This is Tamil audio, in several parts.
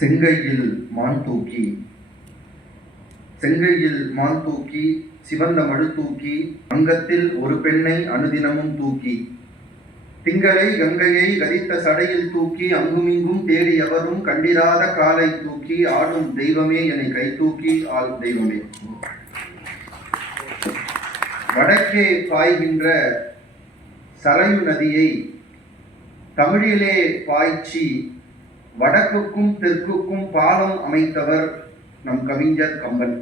செங்கையில் மான் தூக்கி செங்கையில் மான் தூக்கி சிவந்த மழு தூக்கி அங்கத்தில் ஒரு பெண்ணை அனுதினமும் தூக்கி திங்களை கங்கையை கரித்த சடையில் தூக்கி அங்குமிங்கும் தேடி எவரும் கண்டிராத காலை தூக்கி ஆடும் தெய்வமே என்னை கை தூக்கி ஆளும் தெய்வமே. வடக்கே பாய்கின்ற சரையு நதியை தமிழிலே பாய்ச்சி வடக்குக்கும் தெற்குக்கும் பாலம் அமைத்தவர் நம் கவிஞர் கம்பன்.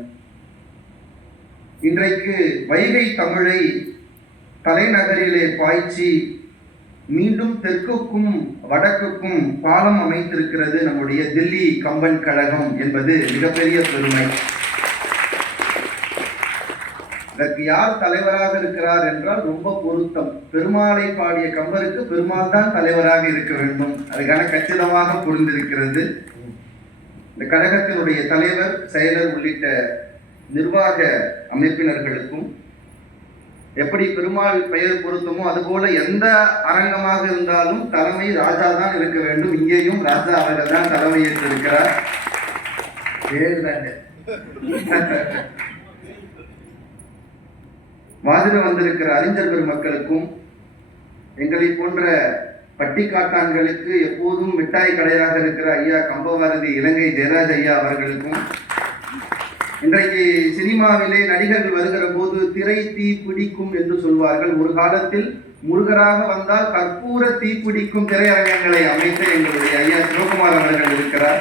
இன்றைக்கு வைகை தமிழை தலைநகரிலே பாய்ச்சி மீண்டும் தெற்குக்கும் வடக்குக்கும் பாலம் அமைத்திருக்கிறது நம்முடைய தில்லி கம்பன் கழகம் என்பது மிகப்பெரிய பெருமை. இதற்கு யார் தலைவராக இருக்கிறார் என்றால் ரொம்ப பொருத்தம். பெருமாளை பாடிய கம்பருக்கு பெருமாள் தான் தலைவராக இருக்க வேண்டும். அதுக்கான கச்சிதமாக புரிந்திருக்கிறது. இந்த கழகத்தினுடைய தலைவர் செயலர் உள்ளிட்ட நிர்வாக அமைப்பினர்களுக்கும் எப்படி பெருமாள் பெயர் பொருத்தமோ அதுபோல எந்த அரங்கமாக இருந்தாலும் தலைமை ராஜா தான் இருக்க வேண்டும். இங்கேயும் ராஜா அவர்கள் தான் தலைமை ஏற்றிருக்கிறார். வாதிட வந்திருக்கிற அறிஞர் பெருமக்களுக்கும் எங்களை போன்ற பட்டிக்காட்டான்களுக்கு எப்போதும் மிட்டாய் கடையாக இருக்கிற ஐயா கம்பவாரதி இலங்கை ஜெயராஜ் ஐயா அவர்களுக்கும் இன்றைக்கு சினிமாவிலே நடிகர்கள் வருகிற போது திரை தீ பிடிக்கும் என்று சொல்வார்கள். ஒரு காலத்தில் முருகராக வந்தால் கற்பூர தீ பிடிக்கும் திரையரங்கங்களை அமைத்த எங்களுடைய ஐயா சிவகுமார் அவர்கள் இருக்கிறார்.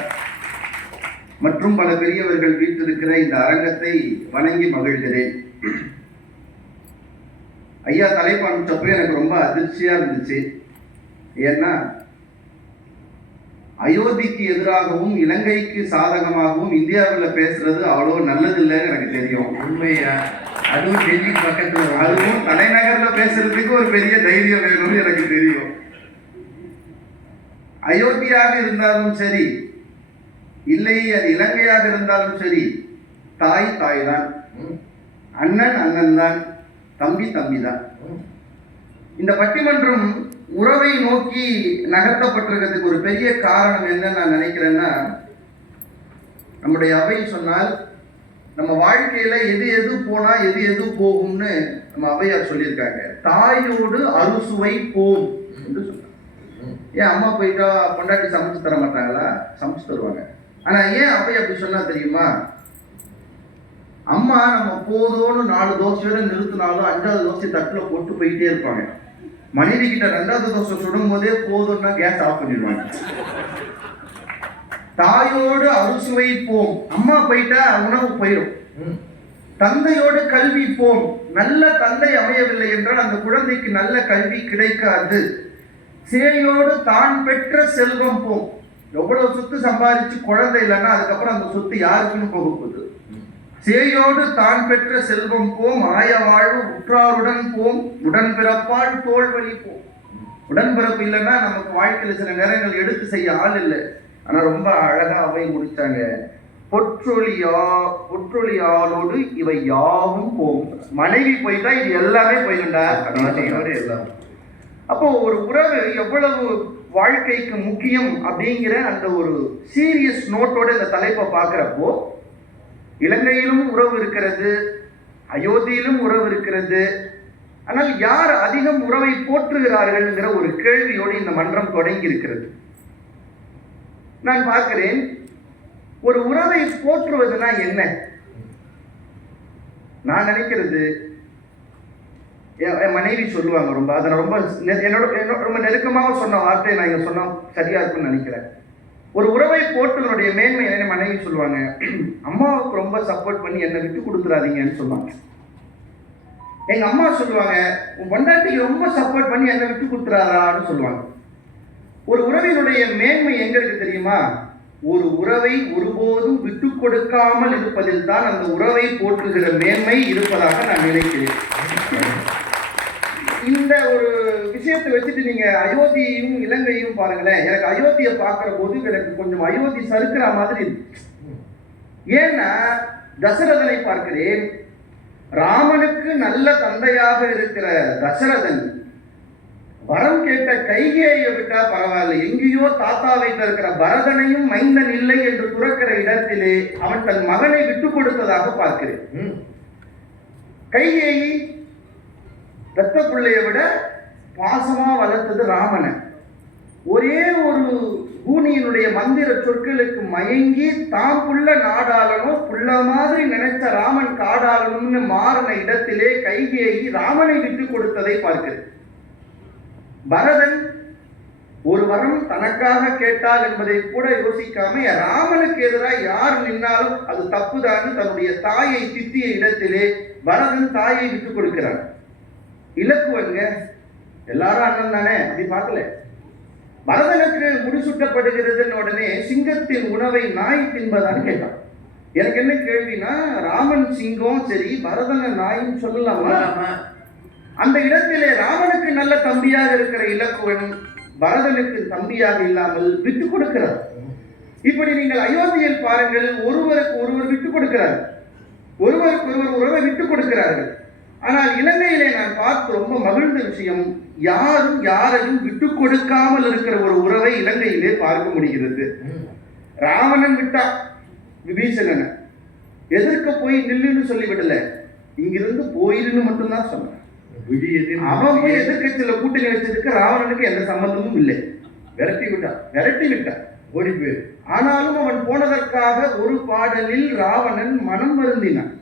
மற்றும் பல பெரியவர்கள் வீட்டிருக்கிற இந்த அரங்கத்தை வணங்கி மகிழ்கிறேன். ஐயா தலைப்பு அனுப்பிச்சப்போ எனக்கு ரொம்ப அதிர்ச்சியா இருந்துச்சு. ஏன்னா அயோத்திக்கு எதிராகவும் இலங்கைக்கு சாதகமாகவும் இந்தியாவில் பேசுறது அவ்வளோ நல்லதில்லைன்னு எனக்கு தெரியும். உண்மையா? அதுவும் டெல்லி பக்கத்துல. அதுவும் தலைநகர்ல பேசுறதுக்கு ஒரு பெரிய தைரியம் வேணும்னு எனக்கு தெரியும். அயோத்தியாக இருந்தாலும் சரி இல்லை அது இலங்கையாக இருந்தாலும் சரி தாய் தாய் தான் அண்ணன் அண்ணன் தான் தம்பி தம்பி தான் இந்த பட்டிமன்றம் உறவை நோக்கி நகர்த்தப்பட்டிருக்கிறதுக்கு ஒரு பெரிய காரணம் என்ன நான் நினைக்கிறேன்னா நம்முடைய அவை சொன்னால் நம்ம வாழ்க்கையில எது எது போனா எது எது போகும்னு நம்ம அவையார் சொல்லியிருக்காங்க. தாயோடு அறுசுவை போம் என்று சொன்னாங்க. ஏன் அம்மா போயிட்டா பொண்டாட்டி சமைச்சு தர மாட்டாங்களா? சமைச்சு தருவாங்க. ஆனா ஏன் அவை அப்படி சொன்னா தெரியுமா? அம்மா நம்ம போதும்னு நாலு தோசையோட நிறுத்தினாலும் அஞ்சாவது தோசை தட்டுல போட்டு போயிட்டே இருப்பாங்க. மனைவி கிட்ட ரெண்டாவது தோசை சுடும் போதே போதும்னா கேஸ் ஆஃப் பண்ணிடுவாங்க. தாயோடு அறுசுவை போம். அம்மா போயிட்டா உணவு போயிடும். தந்தையோடு கல்வி போம். நல்ல தந்தை அமையவில்லை என்றால் அந்த குழந்தைக்கு நல்ல கல்வி கிடைக்காது. சேயோடு தான் பெற்ற செல்வம் போம். எவ்வளவு சொத்து சம்பாதிச்சு குழந்தை இல்லைன்னா அதுக்கப்புறம் அந்த சொத்து யாருக்குன்னு போக போகுது சேயோடு தான் பெற்ற செல்வம் போம் ஆய வாழ்வு உற்றாருடன் போம் உடன் பிறப்பால் தோல்வழி போம். உடன்பிறப்பு இல்லைன்னா நமக்கு வாழ்க்கையில் சில நேரங்கள் எடுத்து செய்ய ஆள் இல்லை. ஆனால் ரொம்ப அழகாக அவை முடித்தாங்க பொற்றொழியா பொற்றொழியாலோடு இவை யாவும் போகும் மனைவி போயிட்டா இது எல்லாமே போயிருந்தா எல்லாம் அப்போ ஒரு உறவு எவ்வளவு வாழ்க்கைக்கு முக்கியம் அப்படிங்கிற அந்த ஒரு சீரியஸ் நோட்டோட இந்த தலைப்பை பார்க்குறப்போ இலங்கையிலும் உறவு இருக்கிறது அயோத்தியிலும் உறவு இருக்கிறது. ஆனால் யார் அதிகம் உறவை போற்றுகிறார்கள்ங்கிற ஒரு கேள்வியோடு இந்த மன்றம் தொடங்கி இருக்கிறது நான் பார்க்கிறேன் ஒரு உறவை போற்றுவதுனா என்ன? நான் நினைக்கிறது என் மனைவி சொல்லுவாங்க ரொம்ப அதை ரொம்ப என்னோட என்னோட ரொம்ப நெருக்கமாக சொன்ன வார்த்தையை நான் இங்கே சொன்னால் சரியா இருக்கும்னு நினைக்கிறேன். ஒரு உறவை போட்டுவனுடைய மேன்மை என்ன மனைவி சொல்லுவாங்க. அம்மாவுக்கு ரொம்ப சப்போர்ட் பண்ணி என்னை விட்டு கொடுத்துறாதீங்கன்னு சொல்லுவாங்க. எங்க அம்மா சொல்லுவாங்க உன் பொண்டாட்டிக்கு ரொம்ப சப்போர்ட் பண்ணி என்னை விட்டு கொடுத்துறாரான்னு சொல்லுவாங்க. ஒரு உறவினுடைய மேன்மை எங்க இருக்கு தெரியுமா? ஒரு உறவை ஒருபோதும் விட்டு கொடுக்காமல் இருப்பதில் தான் அந்த உறவை போற்றுகிற மேன்மை இருப்பதாக நான் நினைக்கிறேன். இந்த ஒரு விஷயத்தை வச்சுட்டு நீங்க அயோத்தியையும் இலங்கையும் பாருங்களேன். எனக்கு அயோத்தியை பார்க்குற போது எனக்கு கொஞ்சம் அயோத்தி சறுக்கிற மாதிரி இருக்கு. ஏன்னா தசரதனை பார்க்கிறேன். ராமனுக்கு நல்ல தந்தையாக இருக்கிற தசரதன் வரம் கேட்ட கைகேயை விட்டா பரவாயில்ல. எங்கேயோ தாத்தா வைத்திருக்கிற இருக்கிற பரதனையும் மைந்தன் இல்லை என்று துறக்கிற இடத்திலே அவன் தன் மகனை விட்டு கொடுத்ததாக பார்க்கிறேன். ம். கைகேயி பெத்த பிள்ளைய விட பாசமாக வளர்த்தது ராமனை. ஒரே ஒரு பூனியினுடைய மந்திர சொற்களுக்கு மயங்கி தான் புள்ள நாடாளனும் புள்ள மாதிரி நினைச்ச ராமன் காடாளனும்னு மாறின இடத்திலே கைகேயி ராமனை விட்டு கொடுத்ததை பார்க்கிறது பரதன் ஒரு வரம் தனக்காக கேட்டால் என்பதை கூட யோசிக்காம ராமனுக்கு எதிராக யார் நின்னாலும் அது தப்புதான்னு தன்னுடைய தாயை திட்டிய இடத்திலே பரதன் தாயை விட்டு கொடுக்கிறார் இலக்குவங்க எல்லாரும் அண்ணன் தானே? அப்படி பார்க்கல. பரதனுக்கு முடிசூட்டப்படுகிறதுன்னு உடனே சிங்கத்தின் உணவை நாய் தின்பதான்னு கேட்டான். எனக்கு என்ன கேள்வினா ராமன் சிங்கம் சரி பரதன நாயின்னு சொல்லலாமா? சொல்லலாமா? அந்த இடத்திலே ராமனுக்கு நல்ல தம்பியாக இருக்கிற இலக்குவன் பரதனுக்கு தம்பியாக இல்லாமல் விட்டு கொடுக்கிறார். இப்படி நீங்கள் அயோத்தியில் பாருங்கள் ஒருவருக்கு ஒருவர் விட்டு கொடுக்கிறார் ஒருவருக்கு ஒருவர் உறவை விட்டு கொடுக்கிறார்கள். ஆனால் இலங்கையிலே நான் பார்த்து ரொம்ப மகிழ்ந்த விஷயம் யாரும் யாரையும் விட்டு கொடுக்காமல் இருக்கிற ஒரு உறவை இலங்கையிலே பார்க்க முடிகிறது. ராவணன் விட்டான் விபீஷணனை. எதிர்க்க போய் நில்லுன்னு சொல்லிவிடல. இங்கிருந்து போயிருன்னு மட்டும்தான் சொன்னான். அவன் போய் எதிர்க்கட்சியில கூட்டணி வச்சதுக்கு ராவணனுக்கு எந்த சம்பந்தமும் இல்லை. விரட்டி விட்டான் விரட்டி விட்டான் ஓடி போயிரு. ஆனாலும் அவன் போனதற்காக ஒரு பாடலில் ராவணன் மனம் வருந்தினான்.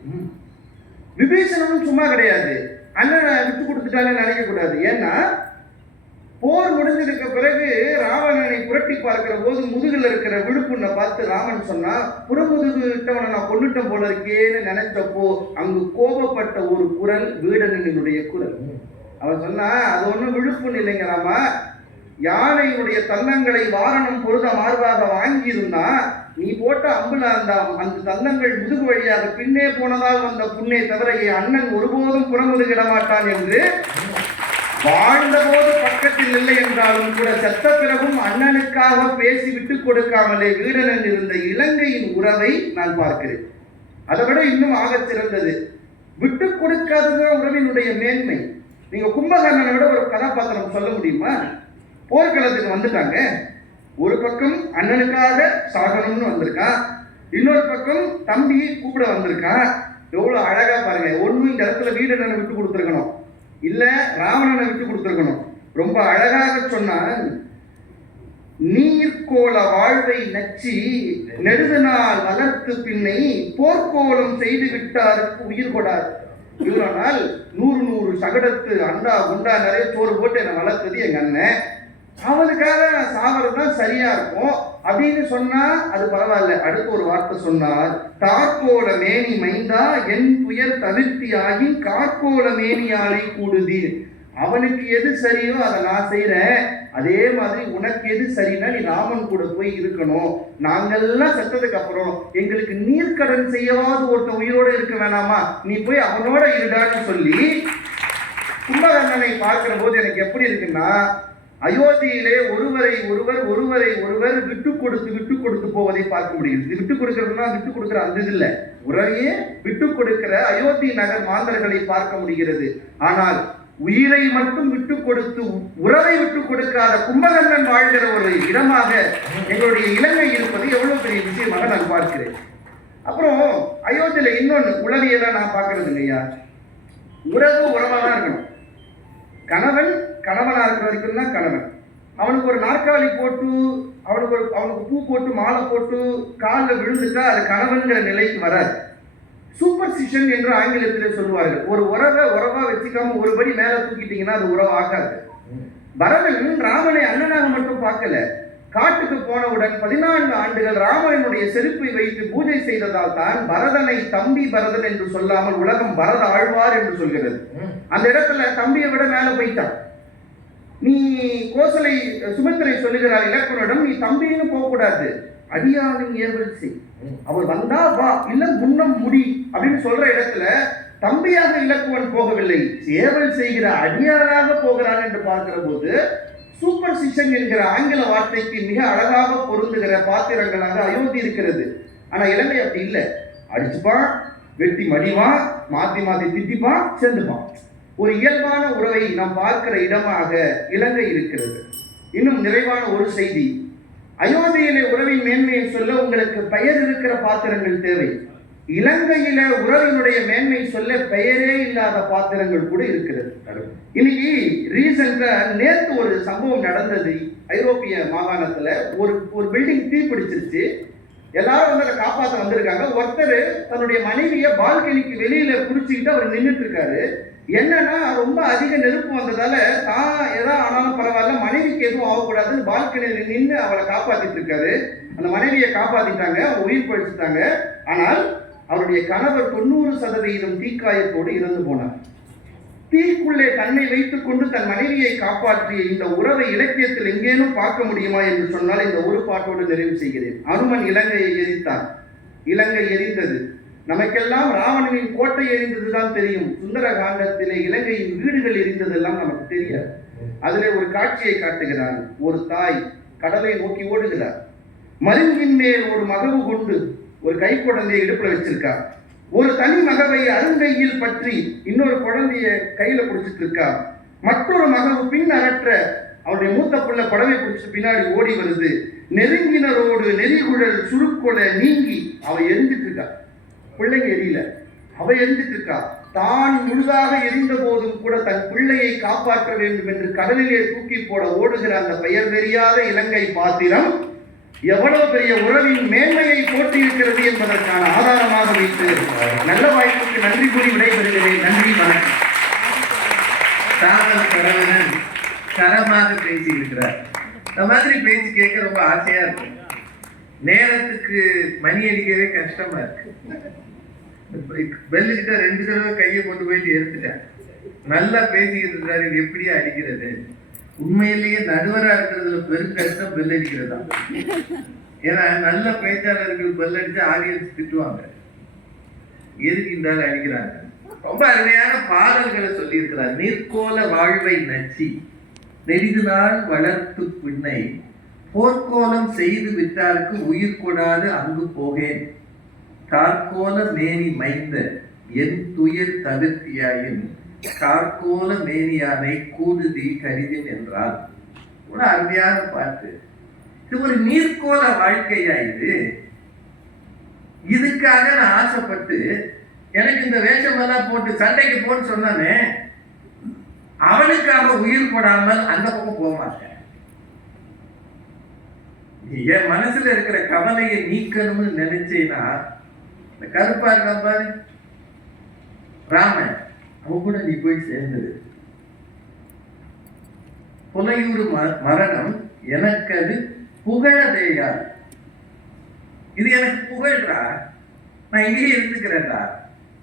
விபீஷணனும் சும்மா கிடையாது. அண்ணனை விட்டு கொடுத்துட்டாலே நினைக்க கூடாது. ஏன்னா போர் முடிஞ்சதுக்கு பிறகு ராவணனை புரட்டி பார்க்கிற போது முதுகில் இருக்கிற விழுப்புண்ணை பார்த்து ராமன் சொன்னா புறமுதுகு விட்டவனை நான் கொண்டுட்டேன் போல இருக்கேன்னு நினைச்சப்போ அங்கு கோபப்பட்ட ஒரு குரல் வீடனினுடைய குரல். அவன் சொன்னா அது ஒன்றும் விழுப்புண் இல்லைங்க ராமா. யானையினுடைய தன்னங்களை வாரணம் பொருத மார்பாக வாங்கியிருந்தா நீ போட்ட அம்புல அந்த அந்த தந்தங்கள் முதுகு வழியாக பின்னே போனதால் வந்த புண்ணை தவிர என் அண்ணன் ஒருபோதும் புறமுதுகிட மாட்டான் என்று வாழ்ந்தபோது பக்கத்தில் இல்லை என்றாலும் கூட செத்த பிறகும் அண்ணனுக்காக பேசி விட்டு கொடுக்காமலே வீடனன் இருந்த இலங்கையின் உறவை நான் பார்க்கிறேன். அதை விட இன்னும் ஆகச் சிறந்தது. விட்டு கொடுக்காததுதான் உறவினுடைய மேன்மை. நீங்க கும்பகர்ணனை விட ஒரு கதாபாத்திரம் சொல்ல முடியுமா? போர்க்களத்துக்கு வந்துட்டாங்க. ஒரு பக்கம் அண்ணனுக்காக சாகணும்னு வந்திருக்கான் இன்னொரு பக்கம் தம்பியை கூப்பிட வந்திருக்கான் எவ்வளவு அழகா பாருங்க. ஒண்ணு இந்த இடத்துல வீடனனை விட்டு கொடுத்துருக்கணும். இல்ல ராவணனை விட்டு கொடுத்துருக்கணும். ரொம்ப அழகாக சொன்னால் நீர்கோள வாழ்வை நச்சி நெடுதனால் வளர்த்து பின்னை போர்க்கோலம் செய்து விட்டாருக்கு உயிர் கொடார் இவரானால் நூறு நூறு சகடத்து அண்டா குண்டா நிறைய சோறு போட்டு என்னை வளர்த்தது எங்க அண்ணன். அவனுக்காக நான் தான் சரியா இருக்கும். அப்படின்னு சொன்னா அது பரவாயில்ல. அடுத்த ஒரு வார்த்தை சொன்னால் தாக்கோல மேனி மைந்தா என் புயல் தவிர்த்தி ஆகி கார்கோல மேனியாலை கூடுதி அவனுக்கு எது சரியோ அதை நான் செய்கிறேன் அதே மாதிரி உனக்கு எது சரின்னா நீ ராமன் கூட போய் இருக்கணும். நாங்கள்லாம் செத்ததுக்கு அப்புறம் எங்களுக்கு நீர்க்கடன் செய்யவாது ஒருத்தன் உயிரோட இருக்க வேணாமா? நீ போய் அவனோட இருடான்னு சொல்லி கும்பகர்ணனை பார்க்கிற போது எனக்கு எப்படி இருக்குன்னா அயோத்தியிலே ஒருவரை ஒருவர் ஒருவரை ஒருவர் விட்டு கொடுத்து விட்டு கொடுத்து போவதை பார்க்க முடிகிறது விட்டு கொடுக்கறதுனா விட்டு கொடுக்கிற அந்த இது இல்லை. உறவையே விட்டு கொடுக்கிற அயோத்தி நகர் மாந்தர்களை பார்க்க முடிகிறது. ஆனால் உயிரை மட்டும் விட்டு கொடுத்து உறவை விட்டு கொடுக்காத கும்பகர்ணன் வாழ்கிற ஒரு இடமாக எங்களுடைய இலங்கை இருப்பது எவ்வளவு பெரிய விஷயமாக நான் பார்க்கிறேன். அப்புறம் அயோத்தியில இன்னொன்னு உளவியலா நான் பார்க்கறது இல்லையா? உறவு உறவாக தான் இருக்கணும். கணவன் கணவனா இருக்கிற வரைக்கும் தான் கணவன். அவனுக்கு ஒரு நாற்காலி போட்டு அவனுக்கு ஒரு அவனுக்கு பூ போட்டு மாலை போட்டு காலில் விழுந்துட்டா அது கணவன்கிற நிலைக்கு வராது. சூப்பர்சிஷன் என்று ஆங்கிலத்திலே சொல்லுவார்கள். ஒரு உறவை உறவா வச்சுக்காம ஒரு படி மேல தூக்கிட்டீங்கன்னா அது உறவு ஆகாது. பரதன் ராமனை அண்ணனாக மட்டும் பார்க்கல. காட்டுக்கு போனவுடன் பதினான்கு ஆண்டுகள் ராமனுடைய செருப்பை வைத்து பூஜை செய்ததால் தான் பரதனை தம்பி பரதன் என்று சொல்லாமல் உலகம் பரத ஆழ்வார் என்று சொல்கிறது. அந்த இடத்துல தம்பியை விட மேல போயிட்டான். நீ கோசலை சுமித்திரை சொல்லுகிறார் இலக்குவனிடம் நீ தம்பின்னு போகக்கூடாது. அடியாளின் ஏவல் செய். ம். அவர் வந்தா வா. இல்ல முன்னம் முடி. அப்படின்னு சொல்ற இடத்துல தம்பியாக இலக்குவன் போகவில்லை. சேவல் செய்கிற அடியாராக போகிறான் என்று பார்க்கிற போது சூப்பர் சிஷன் என்கிற ஆங்கில வார்த்தைக்கு மிக அழகாக பொருந்துகிற பாத்திரங்களாக அயோத்தி இருக்கிறது. ஆனா இலங்கை அப்படி இல்லை. அடிச்சுப்பான் வெட்டி மடிவான் மாத்தி மாத்தி திட்டிப்பான் சேர்ந்துப்பான் ஒரு இயல்பான உறவை நாம் பார்க்கிற இடமாக இலங்கை இருக்கிறது. இன்னும் நிறைவான ஒரு செய்தி. அயோத்தியிலே உறவின் மேன்மையை சொல்ல உங்களுக்கு பெயர் இருக்கிற பாத்திரங்கள் தேவை. இலங்கையில உறவினுடைய மேன்மை சொல்ல பெயரே இல்லாத பாத்திரங்கள் கூட இருக்கிறது. இன்னைக்கு ரீசெண்டா நேற்று ஒரு சம்பவம் நடந்தது. ஐரோப்பிய மாகாணத்துல ஒரு ஒரு பில்டிங் தீ பிடிச்சிருச்சு எல்லாரும் வந்து அதை காப்பாற்ற வந்திருக்காங்க. ஒருத்தர் தன்னுடைய மனைவியை பால்கனிக்கு வெளியில குடிச்சுக்கிட்டு அவர் நின்றுட்டு இருக்காரு என்னன்னா ரொம்ப அதிக நெருப்பு வந்ததால தான் எதா ஆனாலும் பரவாயில்ல மனைவிக்கு எதுவும் ஆகக்கூடாதுன்னு பால்கனியில் நின்று அவளை காப்பாத்திட்டு இருக்காரு. அந்த மனைவியை காப்பாத்திட்டாங்க அவங்க உயிர் பழிச்சுட்டாங்க ஆனால் அவருடைய கணவர் தொண்ணூறு சதவீதம் தீக்காயத்தோடு இறந்து போனார். தீக்குள்ளே தன்னை வைத்துக் கொண்டு தன் மனைவியை காப்பாற்றிய இந்த உறவை இலக்கியத்தில் எங்கேனும் பார்க்க முடியுமா என்று சொன்னால் இந்த ஒரு பாட்டோடு நிறைவு செய்கிறேன். அனுமன் இலங்கையை எரித்தார். இலங்கை எரிந்தது. நமக்கெல்லாம் ராவணனின் கோட்டை எரிந்ததுதான் தெரியும். சுந்தர காண்டத்திலே இலங்கையின் வீடுகள் எரிந்ததெல்லாம் நமக்கு தெரியாது. அதிலே ஒரு காட்சியை காட்டுகிறார். ஒரு தாய் கடலை நோக்கி ஓடுகிறார். மருங்கின் மேல் ஒரு மகவு கொண்டு ஒரு கை குழந்தையை இடுப்புல வச்சிருக்கா. ஒரு தனி மகவை அருங்கையில் பற்றி இன்னொரு குழந்தைய கையில பிடிச்சிட்டு இருக்கா. மற்றொரு மகவு பின் அகற்ற அவருடைய மூத்த பிள்ளை புடவை பிடிச்சி பின்னாடி ஓடி வருது. நெருங்கினரோடு நெறிகுழல் சுருக்கொலை நீங்கி அவ எரிஞ்சிட்டு இருக்கா. பிள்ளைங்க எரியல. அவ எரிஞ்சிட்டு இருக்கா. தான் முழுதாக எரிந்த போதும் கூட தன் பிள்ளையை காப்பாற்ற வேண்டும் என்று கடலிலே தூக்கி போட ஓடுகிற அந்த பெயர் தெரியாத இலங்கை பாத்திரம் எவ்வளவு பெரிய உறவின் மேன்மையை போட்டியிருக்கிறது என்பதற்கான ஆதாரமாக வைத்து நல்ல வாய்ப்புக்கு நன்றி கூறி விடைபெறுகிறேன். நன்றி வணக்கம். தாமல் சரவணன் தரமாக பேசி இருக்கிறார் இந்த மாதிரி பேச்சு கேட்க ரொம்ப ஆசையா இருக்கு. நேரத்துக்கு மணி அடிக்கவே கஷ்டமா இருக்கு. பெல்லுக்கிட்ட ரெண்டு தடவை கையை கொண்டு போயிட்டு எடுத்துட்டேன். நல்லா பேசிக்கிட்டு இருக்காரு. இது எப்படியா அடிக்கிறது? உண்மையிலேயே நடுவராக இருக்கிறதுல பெரும் கஷ்டம் பெல் அடிக்கிறது? தான் ஏன்னா நல்ல பேச்சாளர்கள் பெல் அடிச்சு ஆடியன்ஸ் திட்டுவாங்க. எதுக்கு இந்த அடிக்கிறாங்க? ரொம்ப அருமையான பாடல்களை சொல்லியிருக்கிறார். நீர்க்கோல வாழ்வை நச்சி நெடிது நாள் வளர்த்து பின்னை போர்க்கோலம் செய்து விட்டார்க்கு உயிர் கொடாது அங்கு போகேன். கார்கோல மேனி மைந்த என் துயர் தவிர்த்தியாயின் கார்கோல மேனியானை கூடுதி கருதி என்றால் ஒரு அருமையான பாட்டு. இது ஒரு நீர்கோல வாழ்க்கையா இது? இதுக்காக நான் ஆசைப்பட்டு எனக்கு இந்த வேஷமெல்லாம் போட்டு சண்டைக்கு போன்னு சொன்னானே அவனுக்காக உயிர் போடாமல் அந்த பக்கம் போக மாட்டேன். என் மனசுல இருக்கிற கவலையை நீக்கணும்னு நினைச்சேன்னா இந்த கருப்பா இருக்கான் பாரு. ராமன். அவ கூட நீ போய் சேர்ந்தது. புலையூர் ம- மரணம் எனக்கு அது புகழதேயா? இது எனக்கு புகழ்றா? நான் இங்கேயே இருந்துக்கிறேன்டா.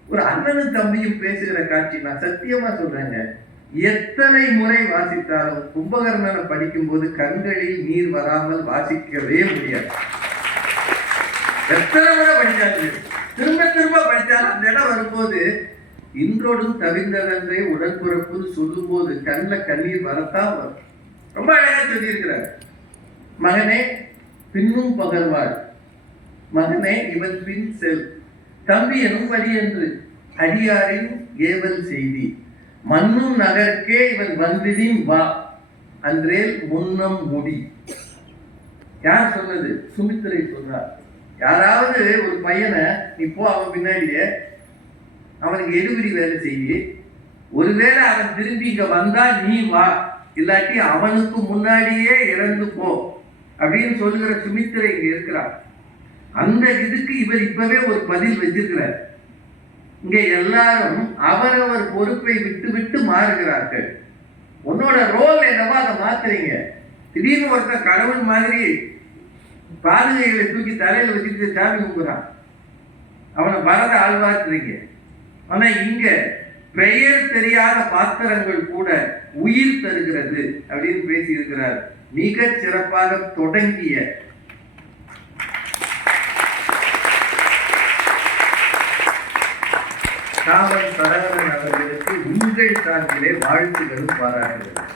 ஒரு அண்ணனும் தம்பியும் பேசுகிற காட்சி நான் சத்தியமா சொல்றேங்க. எத்தனை முறை வாசித்தாலும் கும்பகர்ணனை படிக்கும்போது கண்களில் நீர் வராமல் வாசிக்கவே முடியாது. எத்தனை முறை படிச்சாலும் திரும்ப திரும்ப படித்தாலும் அந்த இடம் வரும்போது இன்றோடும் தவிர்ந்ததன்றே உடன்பிறப்புன்னு சொல்லும்போது கண்ணில் கண்ணீர் வரத்தான் வரும். ரொம்ப அழகா சொல்லியிருக்கிறார். மகனே பின்னும் பகர்வாள் மகனே இவன் பின் செல். தம்பி எனும் வழி என்று அடியாரின் ஏவல் செய்தி. மண்ணும் நகர்க்கே இவன் வந்திடின் வா. அன்றேல் முன்னம் முடி. யார் சொன்னது? சுமித்திரை சொன்னார் யாராவது ஒரு பையனை நீ போ அவன் பின்னாடியே அவனுக்கு எடுபடி வேலை செய்யி ஒருவேளை அவன் திரும்பி இங்க வந்தா நீ வா இல்லாட்டி அவனுக்கு முன்னாடியே இறந்து போ அப்படின்னு சொல்லுகிற சுமித்திரை இங்க இருக்கிறார் அந்த இதுக்கு இவர் இப்பவே ஒரு பதில் வச்சிருக்கிறார். இங்க எல்லாரும் அவரவர் பொறுப்பை விட்டு விட்டு மாறுகிறார்கள். உன்னோட ரோல் என்னவோ அதை மாத்துறீங்க. திடீர்னு ஒருத்தன் கடவுள் மாதிரி பாதுகைகளை தூக்கி தலையில் வச்சுட்டு சாமி கும்பிட்றான். அவனை வரத ஆழ்வார்க்கிறீங்க. ஆனா இங்க பெயர் தெரியாத பாத்திரங்கள் கூட உயிர் தருகிறது அப்படின்னு பேசியிருக்கிறார். மிக சிறப்பாக தொடங்கிய காவல் சரவணன் அவர்களுக்கு உங்கள் சார்பிலே வாழ்த்துகளும் பாராட்டுகிறது